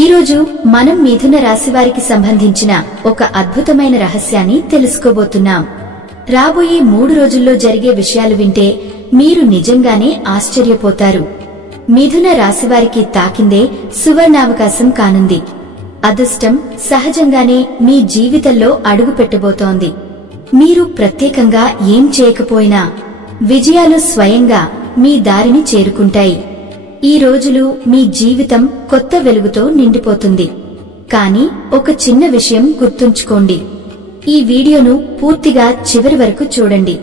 ఈరోజు మనం మిథున రాశి వారికి సంబంధించిన ఒక అద్భుతమైన రహస్యాన్ని తెలుసుకోబోతున్నాం. రాబోయే 3 రోజుల్లో జరిగే విషయాలు వింటే మీరు నిజంగానే ఆశ్చర్యపోతారు. మిథున రాశి వారికి తాకిందే సువర్ణావకాశం కానుంది. అదృష్టం సహజంగానే మీ జీవితంలో అడుగు పెట్టబోతోంది. మీరు ప్రత్యేకంగా ఏం చేయకపోయినా విజయాలు స్వయంగా మీ దారిని చేరుకుంటాయి. ఈ రోజులు మీ జీవితం కొత్త వెలుగుతో నిండిపోతుంది. కానీ ఒక చిన్న విషయం గుర్తుంచుకోండి. ఈ వీడియోను పూర్తిగా చివరి వరకు చూడండి.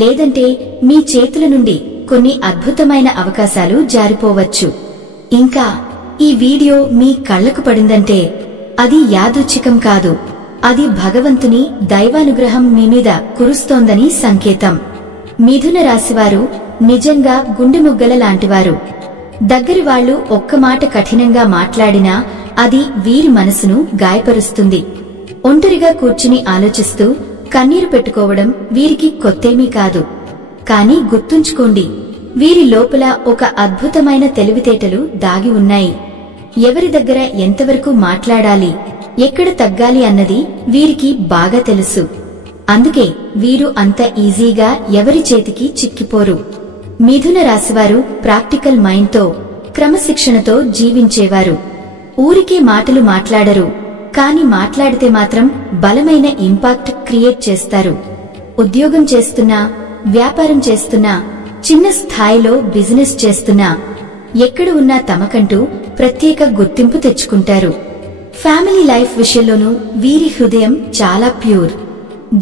లేదంటే మీ చేతుల నుండి కొన్ని అద్భుతమైన అవకాశాలు జారిపోవచ్చు. ఇంకా ఈ వీడియో మీ కళ్లకు పడిందంటే అది యాదృచ్ఛికం కాదు, అది భగవంతుని దైవానుగ్రహం మీ మీద కురుస్తోందని సంకేతం. మిథున రాశివారు నిజంగా గుండెముగ్గల లాంటివారు. దగ్గరి వాళ్లు ఒక్క మాట కఠినంగా మాట్లాడినా అది వీరి మనసును గాయపరుస్తుంది. ఒంటరిగా కూర్చుని ఆలోచిస్తూ కన్నీరు పెట్టుకోవడం వీరికి కొత్తేమీ కాదు. కానీ గుర్తుంచుకోండి, వీరి లోపల ఒక అద్భుతమైన తెలివితేటలు దాగి ఉన్నాయి. ఎవరి దగ్గర ఎంతవరకు మాట్లాడాలి, ఎక్కడ తగ్గాలి అన్నది వీరికి బాగా తెలుసు. అందుకే వీరు అంత ఈజీగా ఎవరి చేతికి చిక్కిపోరు. మిథున రాశివారు ప్రాక్టికల్ మైండ్తో, క్రమశిక్షణతో జీవించేవారు. ఊరికే మాటలు మాట్లాడరు, కాని మాట్లాడితే మాత్రం బలమైన ఇంపాక్ట్ క్రియేట్ చేస్తారు. ఉద్యోగం చేస్తున్నా, వ్యాపారం చేస్తున్నా, చిన్న స్థాయిలో బిజినెస్ చేస్తున్నా, ఎక్కడ ఉన్నా తమకంటూ ప్రత్యేక గుర్తింపు తెచ్చుకుంటారు. ఫ్యామిలీ లైఫ్ విషయంలోనూ వీరి హృదయం చాలా ప్యూర్.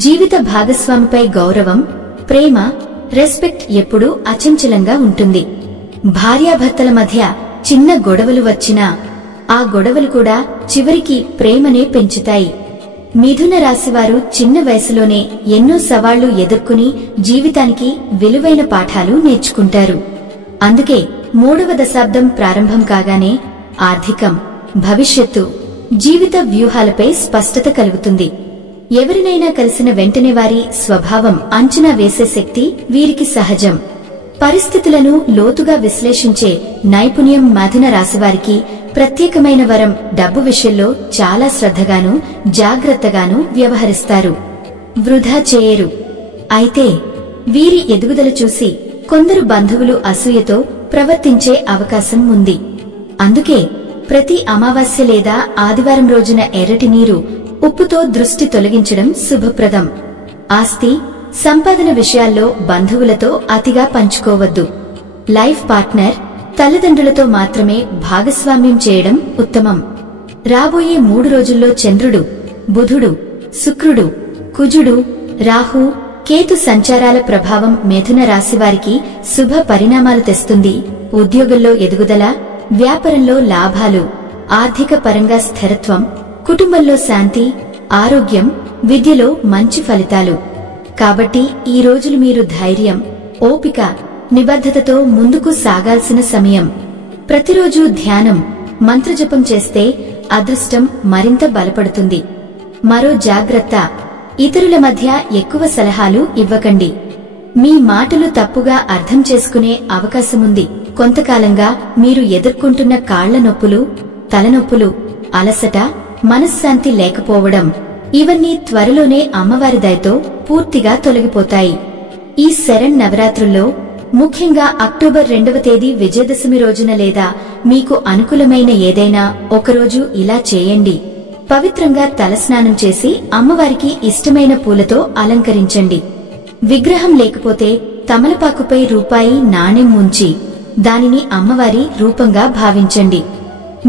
జీవిత భాగస్వామిపై గౌరవం, ప్రేమ, రెస్పెక్ట్ ఎప్పుడూ అచంచలంగా ఉంటుంది. భార్యాభర్తల మధ్య చిన్న గొడవలు వచ్చినా ఆ గొడవలు కూడా చివరికి ప్రేమనే పెంచుతాయి. మిథున రాశివారు చిన్న వయసులోనే ఎన్నో సవాళ్లు ఎదుర్కొని జీవితానికి విలువైన పాఠాలు నేర్చుకుంటారు. అందుకే 3వ దశాబ్దం ప్రారంభం కాగానే ఆర్థికం, భవిష్యత్తు, జీవిత వ్యూహాలపై స్పష్టత కలుగుతుంది. ఎవరినైనా కలిసిన వెంటనే వారి స్వభావం అంచనా వేసే శక్తి వీరికి సహజం. పరిస్థితులను లోతుగా విశ్లేషించే నైపుణ్యం మిథున రాశివారికి ప్రత్యేకమైన వరం. డబ్బు విషయంలో చాలా శ్రద్ధగాను, జాగ్రత్తగాను వ్యవహరిస్తారు. వృధా చేయరు. అయితే వీరి ఎదుగుదల చూసి కొందరు బంధువులు అసూయతో ప్రవర్తించే అవకాశం ఉంది. అందుకే ప్రతి అమావాస్య లేదా ఆదివారం రోజున ఎర్రటి నీరు, ఉప్పుతో దృష్టి తొలగించడం శుభప్రదం. ఆస్తి, సంపాదన విషయాల్లో బంధువులతో అతిగా పంచుకోవద్దు. లైఫ్ పార్ట్నర్, తల్లిదండ్రులతో మాత్రమే భాగస్వామ్యం చేయడం ఉత్తమం. రాబోయే 3 రోజుల్లో చంద్రుడు, బుధుడు, శుక్రుడు, కుజుడు, రాహు, కేతు సంచారాల ప్రభావం మిథున రాశివారికి శుభ పరిణామాలు తెస్తుంది. ఉద్యోగంలో ఎదుగుదల, వ్యాపారంలో లాభాలు, ఆర్థిక పరంగా స్థిరత్వం, కుటుంబంలో శాంతి, ఆరోగ్యం, విద్యలో మంచి ఫలితాలు. కాబట్టి ఈ రోజులు మీరు ధైర్యం, ఓపిక, నిబద్ధతతో ముందుకు సాగాల్సిన సమయం. ప్రతిరోజు ధ్యానం, మంత్రజపం చేస్తే అదృష్టం మరింత బలపడుతుంది. మరో జాగ్రత్త, ఇతరుల మధ్య ఎక్కువ సలహాలు ఇవ్వకండి. మీ మాటలు తప్పుగా అర్థం చేసుకునే అవకాశముంది. కొంతకాలంగా మీరు ఎదుర్కొంటున్న కాళ్ల నొప్పులు, తలనొప్పులు, అలసట, మనశ్శాంతి లేకపోవడం, ఇవన్నీ త్వరలోనే అమ్మవారి దయతో పూర్తిగా తొలగిపోతాయి. ఈ శరణ్ నవరాత్రుల్లో ముఖ్యంగా అక్టోబర్ 2వ తేదీ విజయదశమి రోజున లేదా మీకు అనుకూలమైన ఏదైనా ఒకరోజు ఇలా చేయండి. పవిత్రంగా తలస్నానం చేసి అమ్మవారికి ఇష్టమైన పూలతో అలంకరించండి. విగ్రహం లేకపోతే తమలపాకుపై రూపాయి నాణెం ఉంచి దానిని అమ్మవారి రూపంగా భావించండి.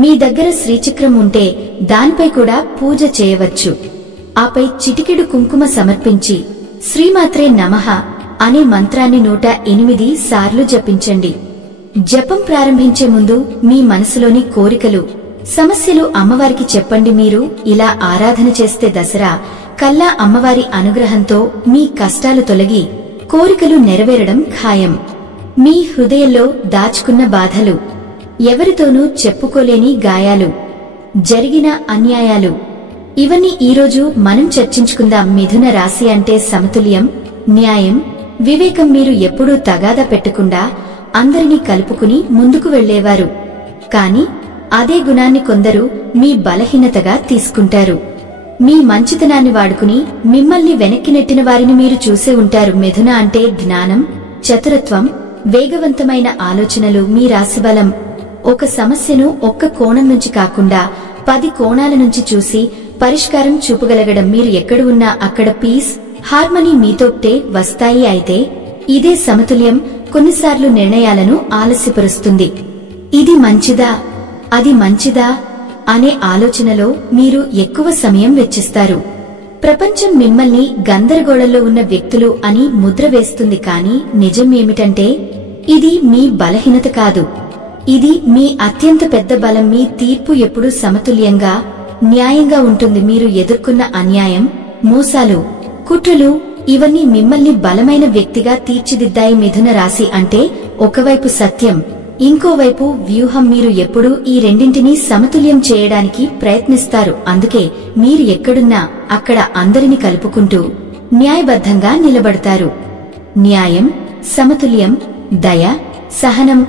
మీ దగ్గర శ్రీచక్రం ఉంటే దానిపై కూడా పూజ చేయవచ్చు. ఆపై చిటికెడు కుంకుమ సమర్పించి శ్రీమాత్రే నమః అనే మంత్రాన్ని 108 సార్లు జపించండి. జపం ప్రారంభించే ముందు మీ మనసులోని కోరికలు, సమస్యలు అమ్మవారికి చెప్పండి. మీరు ఇలా ఆరాధన చేస్తే దసరా కల్లా అమ్మవారి అనుగ్రహంతో మీ కష్టాలు తొలగి కోరికలు నెరవేరడం ఖాయం. మీ హృదయంలో దాచుకున్న బాధలు, ఎవరితోనూ చెప్పుకోలేని గాయాలు, జరిగిన అన్యాయాలు, ఇవన్నీ ఈరోజు మనం చర్చించుకుందాం. మిథున రాశి అంటే సమతుల్యం, న్యాయం, వివేకం. మీరు ఎప్పుడూ తగాదా పెట్టకుండా అందరినీ కలుపుకుని ముందుకు వెళ్లేవారు. కాని అదే గుణాన్ని కొందరు మీ బలహీనతగా తీసుకుంటారు. మీ మంచితనాన్ని వాడుకుని మిమ్మల్ని వెనక్కి నెట్టిన వారిని మీరు చూసే ఉంటారు. మిథున అంటే జ్ఞానం, చతురత్వం, వేగవంతమైన ఆలోచనలు. మీ రాశిబలం ఒక సమస్యను ఒక్క కోణం నుంచి కాకుండా 10 కోణాల నుంచి చూసి పరిష్కారం చూపగలగడం. మీరు ఎక్కడ ఉన్నా అక్కడ పీస్, హార్మనీ మీతోటే వస్తాయి. అయితే ఇదే సమతుల్యం కొన్నిసార్లు నిర్ణయాలను ఆలస్యపరుస్తుంది. ఇది మంచిదా, అది మంచిదా అనే ఆలోచనలో మీరు ఎక్కువ సమయం వెచ్చిస్తారు. ప్రపంచం మిమ్మల్ని గందరగోళంలో ఉన్న వ్యక్తులు అని ముద్ర వేస్తుంది. కానీ నిజం ఏమిటంటే ఇది మీ బలహీనత కాదు, ఇది మీ అత్యంత పెద్ద బలం. మీ తీర్పు ఎప్పుడూ సమతుల్యంగా, న్యాయంగా ఉంటుంది. మీరు ఎదుర్కొన్న అన్యాయం, మోసాలు, కుట్రలు ఇవన్నీ మిమ్మల్ని బలమైన వ్యక్తిగా తీర్చిదిద్దాయి. మిథున రాశి అంటే ఒకవైపు సత్యం, ఇంకోవైపు వ్యూహం. మీరు ఎప్పుడూ ఈ రెండింటినీ సమతుల్యం చేయడానికి ప్రయత్నిస్తారు. అందుకే మీరు ఎక్కడున్నా అక్కడ అందరిని కలుపుకుంటూ న్యాయబద్ధంగా నిలబడతారు. న్యాయం, సమతుల్యం, దయ, సహనం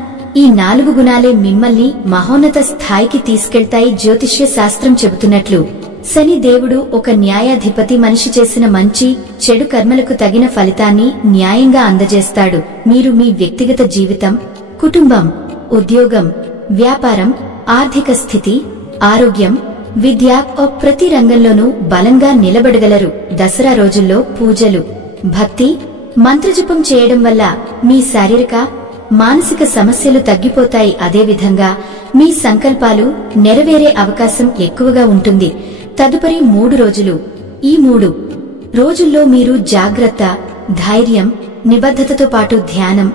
ఈ 4 గుణాలే మిమ్మల్ని మహోన్నత స్థాయికి తీసుకెళ్తాయి. జ్యోతిష్య శాస్త్రం చెబుతున్నట్లు శని దేవుడు ఒక న్యాయాధిపతి. మనిషి చేసిన మంచి, చెడు కర్మలకు తగిన ఫలితాన్ని న్యాయంగా అందజేస్తాడు. మీరు మీ వ్యక్తిగత జీవితం, కుటుంబం, ఉద్యోగం, వ్యాపారం, ఆర్థిక స్థితి, ఆరోగ్యం, విద్య ప్రతి రంగంలోనూ బలంగా నిలబడగలరు. దసరా రోజుల్లో పూజలు, భక్తి, మంత్రజపం చేయడం వల్ల మీ శారీరక, మానసిక సమస్యలు తగ్గిపోతాయి. అదేవిధంగా మీ సంకల్పాలు నెరవేరే అవకాశం ఎక్కువగా ఉంటుంది. తదుపరి 3 రోజులు. ఈ 3 రోజుల్లో మీరు జాగ్రత్త, ధైర్యం, నిబద్ధతతో పాటు ధ్యానం,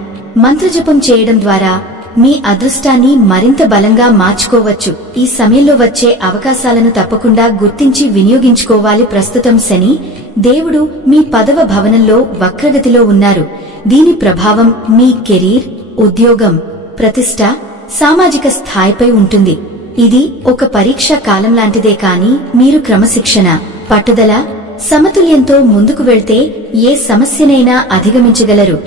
మంత్రజపం చేయడం ద్వారా మీ అదృష్టాన్ని మరింత బలంగా మార్చుకోవచ్చు. ఈ సమయంలో వచ్చే అవకాశాలను తప్పకుండా గుర్తించి వినియోగించుకోవాలి. ప్రస్తుతం శని దేవుడు మీ 10వ భవనంలో వక్రగతిలో ఉన్నారు. దీని ప్రభావం మీ కెరీర్, ఉద్యోగం, ప్రతిష్ట, సామాజిక స్థాయిపై ఉంటుంది. ఇది ఒక పరీక్షా కాలం లాంటిదే. కానీ మీరు క్రమశిక్షణ, పట్టుదల, సమతుల్యంతో ముందుకు వెళ్తే ఏ సమస్యనైనా అధిగమించగలరు.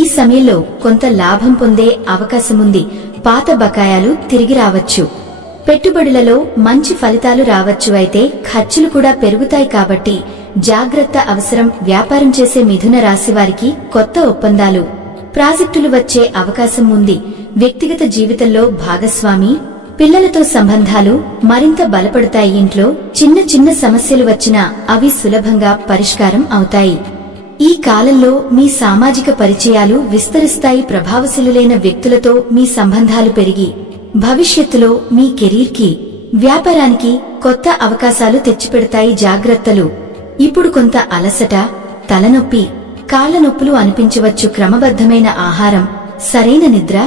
ఈ సమయంలో కొంత లాభం పొందే అవకాశముంది. పాత బకాయాలు తిరిగి రావచ్చు. పెట్టుబడులలో మంచి ఫలితాలు రావచ్చు. అయితే ఖర్చులు కూడా పెరుగుతాయి కాబట్టి జాగ్రత్త అవసరం. వ్యాపారం చేసే మిథున రాశి వారికి కొత్త ఒప్పందాలు, ప్రాజెక్టులు వచ్చే అవకాశం ఉంది. వ్యక్తిగత జీవితంలో భాగస్వామి, పిల్లలతో సంబంధాలు మరింత బలపడతాయి. ఇంట్లో చిన్న చిన్న సమస్యలు వచ్చినా అవి సులభంగా పరిష్కారం అవుతాయి. ఈ కాలంలో మీ సామాజిక పరిచయాలు విస్తరిస్తాయి. ప్రభావశీలులైన వ్యక్తులతో మీ సంబంధాలు పెరిగి భవిష్యత్తులో మీ కెరీర్కి, వ్యాపారానికి కొత్త అవకాశాలు తెచ్చిపెడతాయి. జాగ్రత్తలు. ఇప్పుడు కొంత అలసట, తలనొప్పి, కాళ్ల నొప్పులు అనిపించవచ్చు. క్రమబద్ధమైన ఆహారం, సరైన నిద్ర,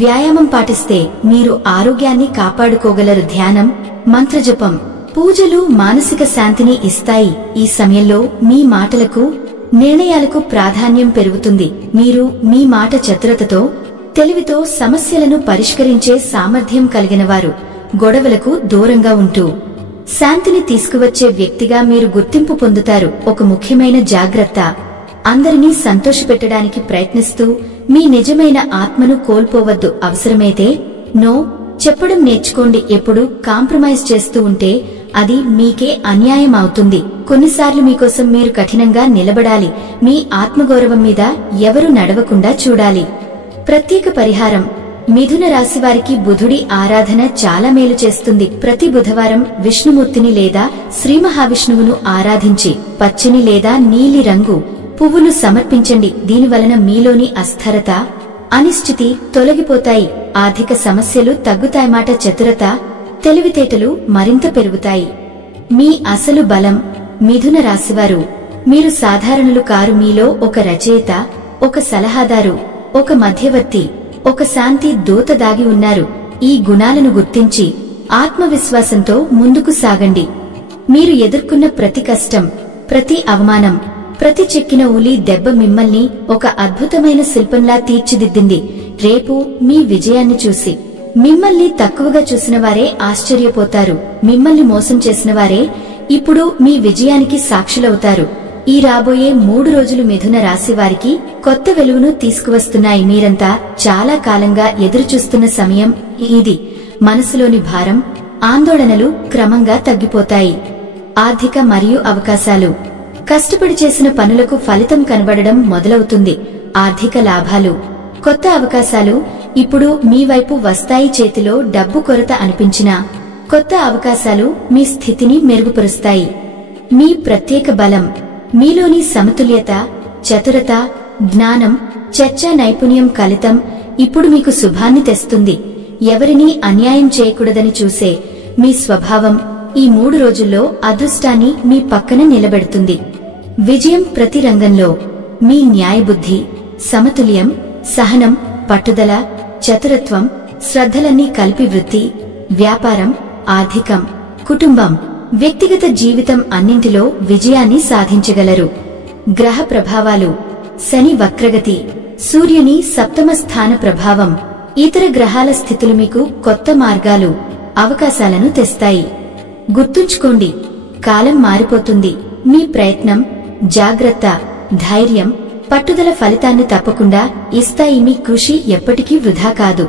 వ్యాయామం పాటిస్తే మీరు ఆరోగ్యాన్ని కాపాడుకోగలరు. ధ్యానం, మంత్రజపం, పూజలు మానసిక శాంతిని ఇస్తాయి. ఈ సమయంలో మీ మాటలకు, నిర్ణయాలకు ప్రాధాన్యం పెరుగుతుంది. మీరు మీ మాట చతురతతో, తెలివితో సమస్యలను పరిష్కరించే సామర్థ్యం కలిగినవారు. గొడవలకు దూరంగా ఉంటూ శాంతిని తీసుకువచ్చే వ్యక్తిగా మీరు గుర్తింపు పొందుతారు. ఒక ముఖ్యమైన జాగ్రత్త, అందరినీ సంతోషపెట్టడానికి ప్రయత్నిస్తూ మీ నిజమైన ఆత్మను కోల్పోవద్దు. అవసరమైతే నో చెప్పడం నేర్చుకోండి. ఎప్పుడు కాంప్రమైజ్ చేస్తూ ఉంటే అది మీకే అన్యాయం అవుతుంది. కొన్నిసార్లు మీకోసం మీరు కఠినంగా నిలబడాలి. మీ ఆత్మగౌరవం మీద ఎవరు నడవకుండా చూడాలి. ప్రత్యేక పరిహారం. మిథున రాశి వారికి బుధుడి ఆరాధన చాలా మేలు చేస్తుంది. ప్రతి బుధవారం విష్ణుమూర్తిని లేదా శ్రీ మహావిష్ణువును ఆరాధించి పచ్చని లేదా నీలి రంగు పువ్వులు సమర్పించండి. దీనివలన మీలోని అస్థిరత, అనిశ్చితి తొలగిపోతాయి. ఆర్థిక సమస్యలు తగ్గుతాయి. మాట చతురత, తెలివితేటలు మరింత పెరుగుతాయి. మీ అసలు బలం. మిథున రాశివారు మీరు సాధారణులు కారు. మీలో ఒక రచయిత, ఒక సలహాదారు, ఒక మధ్యవర్తి, ఒక శాంతి దూత దాగి ఉన్నారు. ఈ గుణాలను గుర్తించి ఆత్మవిశ్వాసంతో ముందుకు సాగండి. మీరు ఎదుర్కొన్న ప్రతి కష్టం, ప్రతి అవమానం, ప్రతి చెక్కిన ఉలి దెబ్బ మిమ్మల్ని ఒక అద్భుతమైన శిల్పంలా తీర్చిదిద్దింది. రేపు మీ విజయాన్ని చూసి మిమ్మల్ని తక్కువగా చూసిన వారే ఆశ్చర్యపోతారు. మిమ్మల్ని మోసం చేసిన వారే ఇప్పుడు మీ విజయానికి సాక్షులవుతారు. ఈ రాబోయే 3 రోజులు మిథున రాశి వారికి కొత్త వెలుగును తీసుకువస్తున్నాయి. మీరంతా చాలా కాలంగా ఎదురుచూస్తున్న సమయం ఇది. మనసులోని భారం, ఆందోళనలు క్రమంగా తగ్గిపోతాయి. ఆర్థిక మరియు అవకాశాలు. కష్టపడి చేసిన పనులకు ఫలితం కనబడడం మొదలవుతుంది. ఆర్థిక లాభాలు. కొత్త అవకాశాలు ఇప్పుడు మీ వైపు వస్తాయి. చేతిలో డబ్బు కొరత అనిపించినా కొత్త అవకాశాలు మీ స్థితిని మెరుగుపరుస్తాయి. మీ ప్రత్యేక బలం. మీలోని సమతుల్యత, చతురత, జ్ఞానం, చర్చా నైపుణ్యం కలితం ఇప్పుడు మీకు శుభాన్ని తెస్తుంది. ఎవరినీ అన్యాయం చేయకూడదని చూసే మీ స్వభావం ఈ 3 రోజుల్లో అదృష్టాన్ని మీ పక్కన నిలబెడుతుంది. విజయం. ప్రతి రంగంలో మీ న్యాయబుద్ధి, సమతుల్యం, సహనం, పట్టుదల, చతురత్వం, శ్రద్ధలన్నీ కలిపి వృత్తి, వ్యాపారం, ఆర్థికం, కుటుంబం, వ్యక్తిగత జీవితం అన్నింటిలో విజయాన్ని సాధించగలరు. గ్రహ ప్రభావాలు. శని వక్రగతి. సూర్యుని సప్తమ స్థాన ప్రభావం. ఇతర గ్రహాల స్థితులు మీకు కొత్త మార్గాలు, అవకాశాలను తెస్తాయి. గుర్తుంచుకోండి, కాలం మారిపోతుంది. మీ ప్రయత్నం, జాగ్రత్త, ధైర్యం, పట్టుదల ఫలితాన్ని తప్పకుండా ఇస్తాయి. మీ కృషి ఎప్పటికీ వృధా కాదు.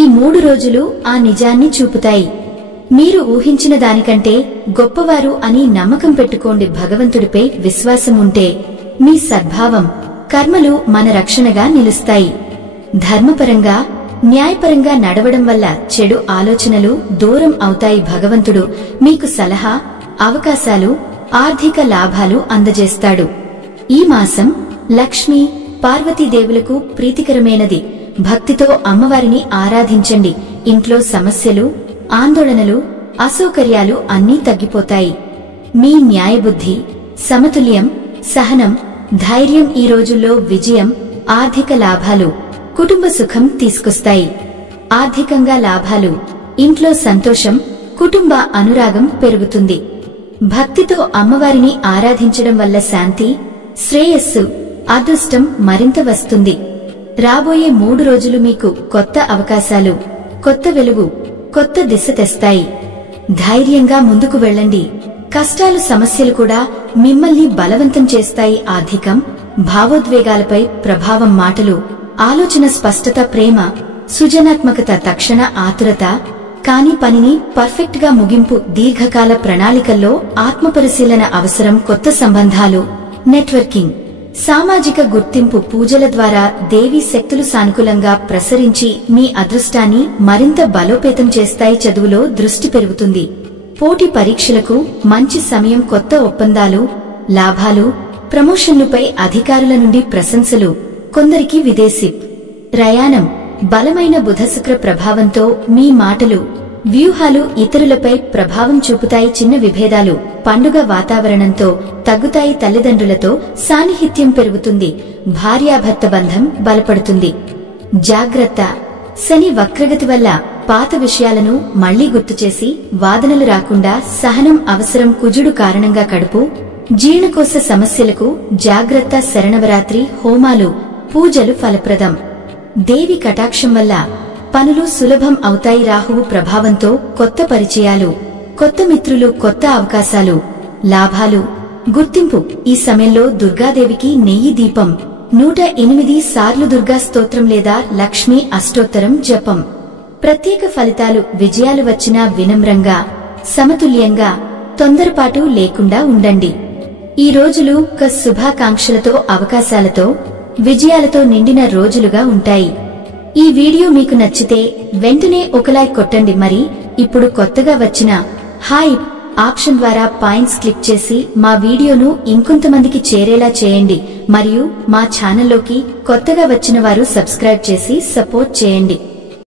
ఈ 3 రోజులు ఆ నిజాన్ని చూపుతాయి. మీరు ఊహించిన దానికంటే గొప్పవారు అని నమ్మకం పెట్టుకోండి. భగవంతుడిపై విశ్వాసం ఉంటే మీ సద్భావం, కర్మలు మన రక్షణగా నిలుస్తాయి. ధర్మపరంగా, న్యాయపరంగా నడవడం వల్ల చెడు ఆలోచనలు దూరం అవుతాయి. భగవంతుడు మీకు సలహా, అవకాశాలు, ఆర్థిక లాభాలు అందజేస్తాడు. ఈ మాసం లక్ష్మీ, పార్వతీదేవులకు ప్రీతికరమైనది. భక్తితో అమ్మవారిని ఆరాధించండి. ఇంట్లో సమస్యలు, ఆందోళనలు, అసౌకర్యాలు అన్నీ తగ్గిపోతాయి. మీ న్యాయబుద్ధి, సమతుల్యం, సహనం, ధైర్యం ఈ రోజుల్లో విజయం, ఆర్థిక లాభాలు, కుటుంబ సుఖం తీసుకొస్తాయి. ఆర్థికంగా లాభాలు. ఇంట్లో సంతోషం, కుటుంబ అనురాగం పెరుగుతుంది. భక్తితో అమ్మవారిని ఆరాధించడం వల్ల శాంతి, శ్రేయస్సు, అదృష్టం మరింత వస్తుంది. రాబోయే 3 రోజులు మీకు కొత్త అవకాశాలు, కొత్త వెలుగు, కొత్త దిశ తెస్తాయి. ధైర్యంగా ముందుకు వెళ్ళండి. కష్టాలు, సమస్యలు కూడా మిమ్మల్ని బలవంతం చేస్తాయి. ఆర్థికం. భావోద్వేగాలపై ప్రభావం. మాటలు, ఆలోచన స్పష్టత, ప్రేమ, సృజనాత్మకత, తక్షణ ఆతురత, కాని పనిని పర్ఫెక్ట్ గా ముగింపు. దీర్ఘకాల ప్రణాళికల్లో ఆత్మపరిశీలన అవసరం. కొత్త సంబంధాలు, నెట్వర్కింగ్, సామాజిక గుర్తింపు. పూజల ద్వారా దేవీ శక్తులు సానుకూలంగా ప్రసరించి మీ అదృష్టాన్ని మరింత బలోపేతం చేస్తాయి. చదువులో దృష్టి పెరుగుతుంది. పోటీ పరీక్షలకు మంచి సమయం. కొత్త ఒప్పందాలు, లాభాలు, ప్రమోషన్లుపై అధికారుల నుండి ప్రశంసలు. కొందరికి విదేశీ ప్రయాణం. బలమైన బుధశుక్ర ప్రభావంతో మీ మాటలు, వ్యూహాలు ఇతరులపై ప్రభావం చూపుతాయి. చిన్న విభేదాలు పండుగ వాతావరణంతో తగ్గుతాయి. తల్లిదండ్రులతో సాన్నిహిత్యం పెరుగుతుంది. భార్యాభర్త బంధం బలపడుతుంది. జాగ్రత్త. శని వక్రగతి వల్ల పాత విషయాలను మళ్లీ గుర్తుచేసి వాదనలు రాకుండా సహనం అవసరం. కుజుడు కారణంగా కడుపు, జీర్ణకోశ సమస్యలకు జాగ్రత్త. శరణవరాత్రి హోమాలు, పూజలు ఫలప్రదం. దేవి కటాక్షం వల్ల పనులు సులభం అవుతాయి. రాహువు ప్రభావంతో కొత్త పరిచయాలు, కొత్త మిత్రులు, కొత్త అవకాశాలు, లాభాలు, గుర్తింపు. ఈ సమయంలో దుర్గాదేవికి నెయ్యి దీపం, 108 సార్లు దుర్గా స్తోత్రం లేదా లక్ష్మీ అష్టోత్తరం జపం. ప్రత్యేక ఫలితాలు. విజయాలు వచ్చినా వినమ్రంగా, సమతుల్యంగా, తొందరపాటు లేకుండా ఉండండి. ఈ రోజులు శుభాకాంక్షలతో, అవకాశాలతో, విజయాలతో నిండిన రోజులుగా ఉంటాయి. ఈ వీడియో మీకు నచ్చితే వెంటనే ఒక లైక్ కొట్టండి. మరి ఇప్పుడు కొత్తగా వచ్చిన హైప్ ఆప్షన్ ద్వారా పాయింట్స్ క్లిక్ చేసి మా వీడియోను ఇంకొంతమందికి చేరేలా చేయండి. మరియు మా ఛానల్లోకి కొత్తగా వచ్చిన వారు సబ్స్క్రైబ్ చేసి సపోర్ట్ చేయండి.